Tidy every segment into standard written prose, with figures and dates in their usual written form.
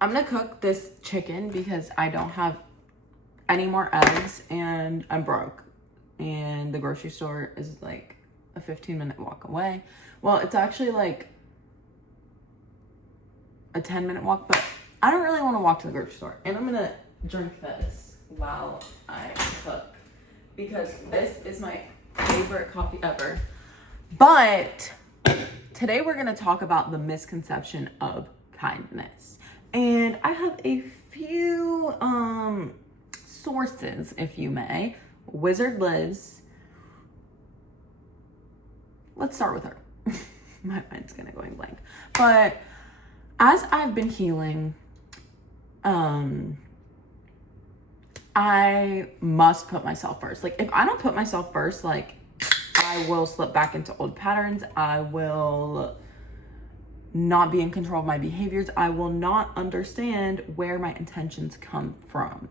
I'm gonna cook this chicken because I don't have any more eggs and I'm broke. And the grocery store is like a 15-minute walk away. Well, it's actually like a 10-minute walk, but I don't really want to walk to the grocery store. And I'm gonna drink this while I cook because this is my favorite coffee ever. But today we're gonna talk about the misconception of kindness. And I have a few sources, if you may. Wizard Liz. Let's start with her. My mind's kind of going blank. But as I've been healing, I must put myself first. Like, if I don't put myself first, like, I will slip back into old patterns. I will not be in control of my behaviors. I will not understand where my intentions come from.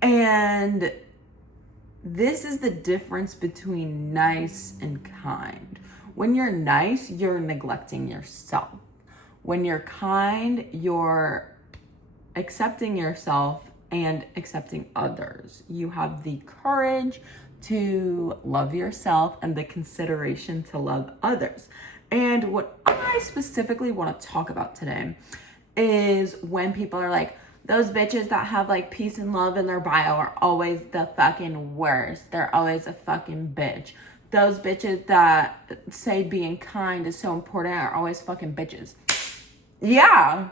And this is the difference between nice and kind. When you're nice, you're neglecting yourself. When you're kind, you're accepting yourself and accepting others. You have the courage to love yourself and the consideration to love others. And what I specifically want to talk about today is when people are like, those bitches that have like peace and love in their bio are always the fucking worst. They're always a fucking bitch. Those bitches that say being kind is so important are always fucking bitches. Yeah.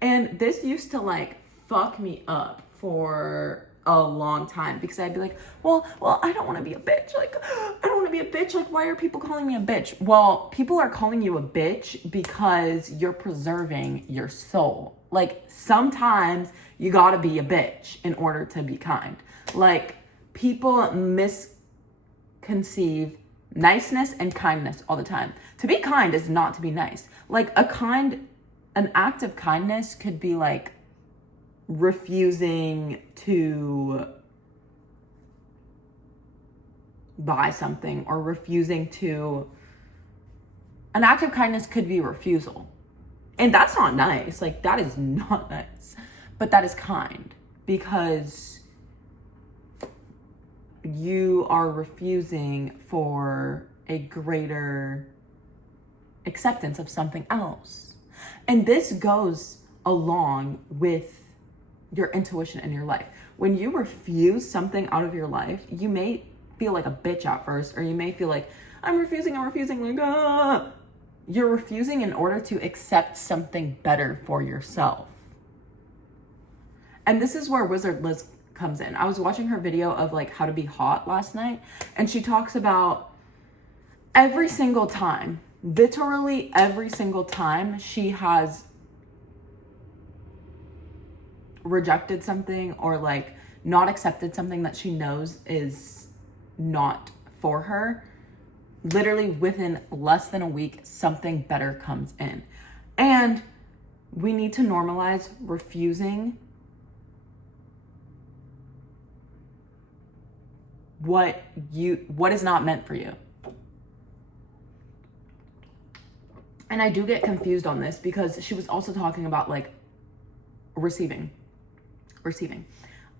And this used to like fuck me up for a long time because I'd be like, well, I don't want to be a bitch. Like, I don't want to be a bitch. Like, why are people calling me a bitch? Well, people are calling you a bitch because you're preserving your soul. Like, sometimes you gotta be a bitch in order to be kind. Like, people misconceive niceness and kindness all the time. To be kind is not to be nice. Like, an act of kindness could be like refusing to buy something or refusing to. An act of kindness could be refusal. And that's not nice. Like, that is not nice. But that is kind because you are refusing for a greater acceptance of something else. And this goes along with your intuition in your life. When you refuse something out of your life, you may feel like a bitch at first, or you may feel like, I'm refusing, like, ah. You're refusing in order to accept something better for yourself. And this is where Wizard Liz comes in. I was watching her video of like how to be hot last night, and she talks about every single time, literally every single time she has rejected something or like not accepted something that she knows is not for her, literally within less than a week, something better comes in. And we need to normalize refusing what is not meant for you. And I do get confused on this because she was also talking about like receiving.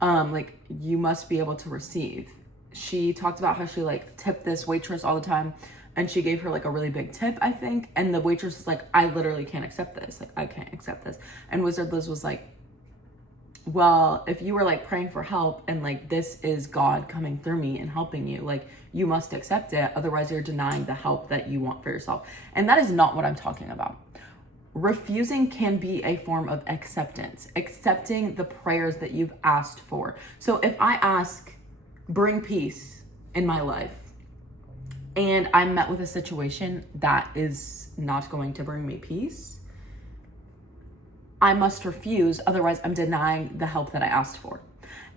Like, you must be able to receive. She talked about how she like tipped this waitress all the time, and she gave her like a really big tip, I think. And the waitress was like, I literally can't accept this. Like, I can't accept this. And Wizard Liz was like, well, if you were like praying for help and like this is God coming through me and helping you, like, you must accept it. Otherwise, you're denying the help that you want for yourself. And that is not what I'm talking about. Refusing can be a form of acceptance, accepting the prayers that you've asked for. So if I ask, bring peace in my life, and I'm met with a situation that is not going to bring me peace, I must refuse. Otherwise, I'm denying the help that I asked for.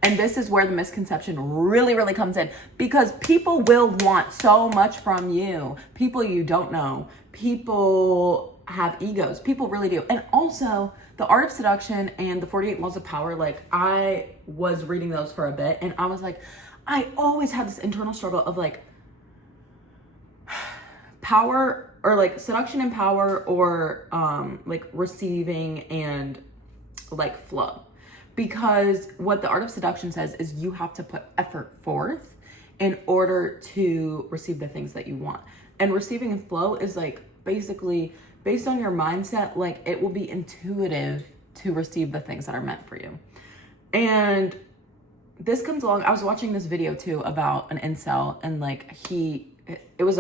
And this is where the misconception really comes in, because people will want so much from you. People you don't know. People have egos. People really do. And also, the Art of Seduction and the 48 Laws of Power, like, I was reading those for a bit, and I was like, I always had this internal struggle of like power, or like seduction and power, or like receiving and like flow. Because what the art of seduction says is you have to put effort forth in order to receive the things that you want. And receiving in flow is like basically based on your mindset, like it will be intuitive to receive the things that are meant for you. And this comes along, I was watching this video too about an incel, and like it was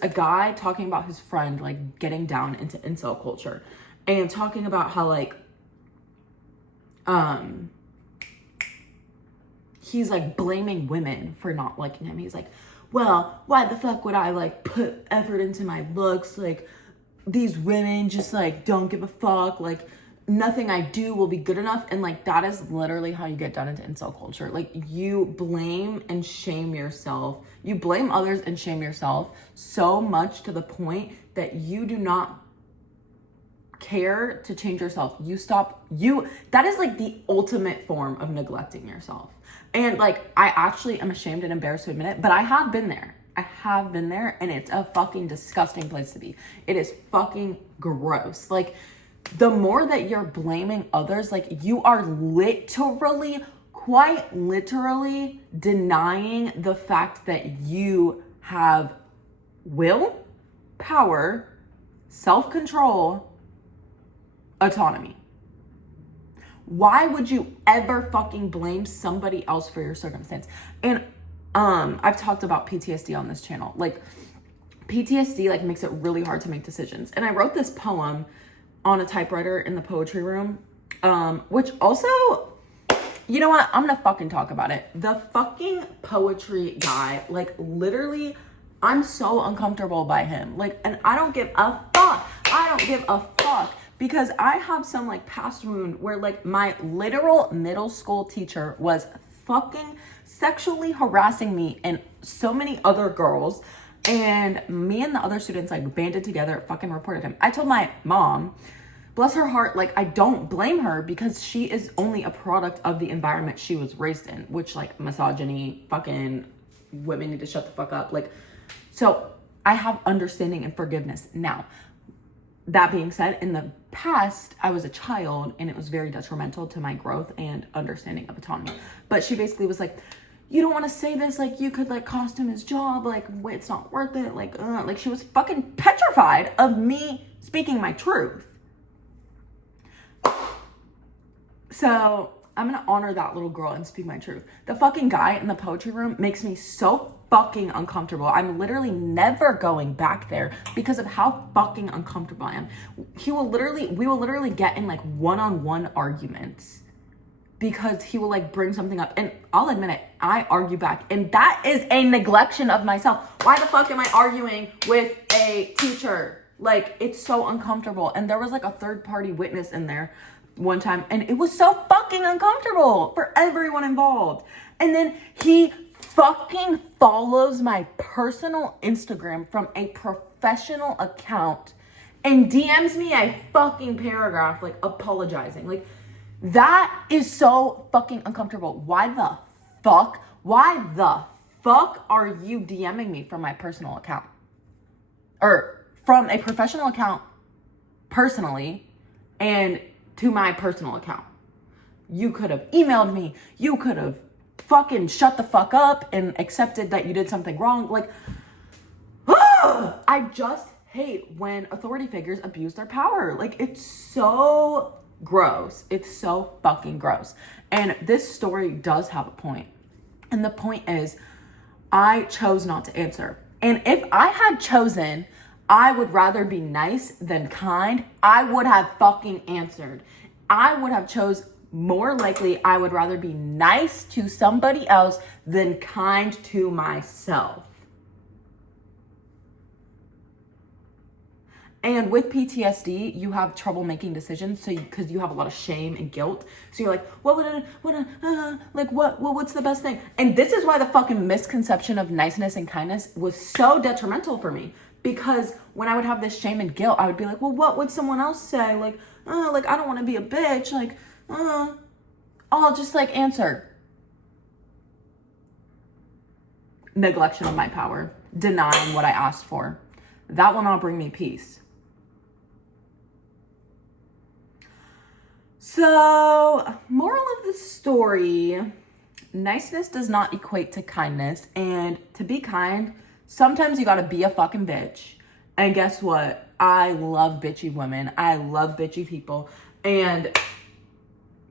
a guy talking about his friend like getting down into incel culture and talking about how like he's like blaming women for not liking him. He's like, well, why the fuck would I like put effort into my looks? Like these women just like don't give a fuck. Like nothing I do will be good enough. And like that is literally how you get down into incel culture. Like you blame and shame yourself. You blame others and shame yourself so much to the point that you do not care to change yourself. That is like the ultimate form of neglecting yourself. And like I actually am ashamed and embarrassed to admit it, but I have been there, and it's a fucking disgusting place to be. It is fucking gross. Like the more that you're blaming others, like you are quite literally denying the fact that you have will, power, self-control, autonomy. Why would you ever fucking blame somebody else for your circumstance? And I've talked about PTSD on this channel. Like PTSD like makes it really hard to make decisions. And I wrote this poem on a typewriter in the poetry room, which also, you know what? I'm gonna fucking talk about it. The fucking poetry guy, like literally, I'm so uncomfortable by him. Like, and I don't give a fuck. Because I have some like past wound where like my literal middle school teacher was fucking sexually harassing me and so many other girls, and me and the other students like banded together, fucking reported him. I told my mom, bless her heart, like I don't blame her because she is only a product of the environment she was raised in, which like misogyny, fucking women need to shut the fuck up. Like, so I have understanding and forgiveness now. That being said, in the past, I was a child and it was very detrimental to my growth and understanding of autonomy. But she basically was like, you don't want to say this, like you could like cost him his job, like wait, it's not worth it, like she was fucking petrified of me speaking my truth. So I'm gonna honor that little girl and speak my truth. The fucking guy in the poetry room makes me so fucking uncomfortable. I'm literally never going back there because of how fucking uncomfortable I am. We will literally get in like one-on-one arguments because he will like bring something up, and I'll admit it, I argue back, and that is a neglection of myself. Why the fuck am I arguing with a teacher? Like it's so uncomfortable. And there was like a third-party witness in there one time, and it was so fucking uncomfortable for everyone involved. And then he fucking follows my personal Instagram from a professional account and DMs me a fucking paragraph like apologizing. Like that is so fucking uncomfortable. Why the fuck are you DMing me from my personal account? Or from a professional account personally and to my personal account? You could have emailed me. You could have fucking shut the fuck up and accepted that you did something wrong. Like, I just hate when authority figures abuse their power. Like, it's so gross. It's so fucking gross. And this story does have a point. And the point is, I chose not to answer. And if I had chosen, I would rather be nice than kind, I would have fucking answered. I would have chose, more likely, I would rather be nice to somebody else than kind to myself. And with PTSD, you have trouble making decisions, so because you have a lot of shame and guilt. So you're like, what's the best thing? And this is why the fucking misconception of niceness and kindness was so detrimental for me. Because when I would have this shame and guilt, I would be like, well, what would someone else say? Like, I don't want to be a bitch. Like, I'll just like answer. Neglection of my power, denying what I asked for. That will not bring me peace. So, moral of the story, niceness does not equate to kindness. And to be kind, sometimes you gotta be a fucking bitch. And guess what? I love bitchy women. I love bitchy people. And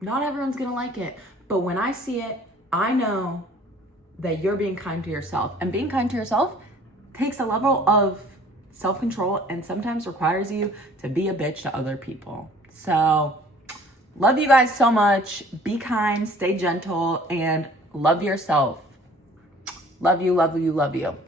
not everyone's gonna like it. But when I see it, I know that you're being kind to yourself. And being kind to yourself takes a level of self-control and sometimes requires you to be a bitch to other people. So, love you guys so much. Be kind, stay gentle, and love yourself. Love you, love you, love you.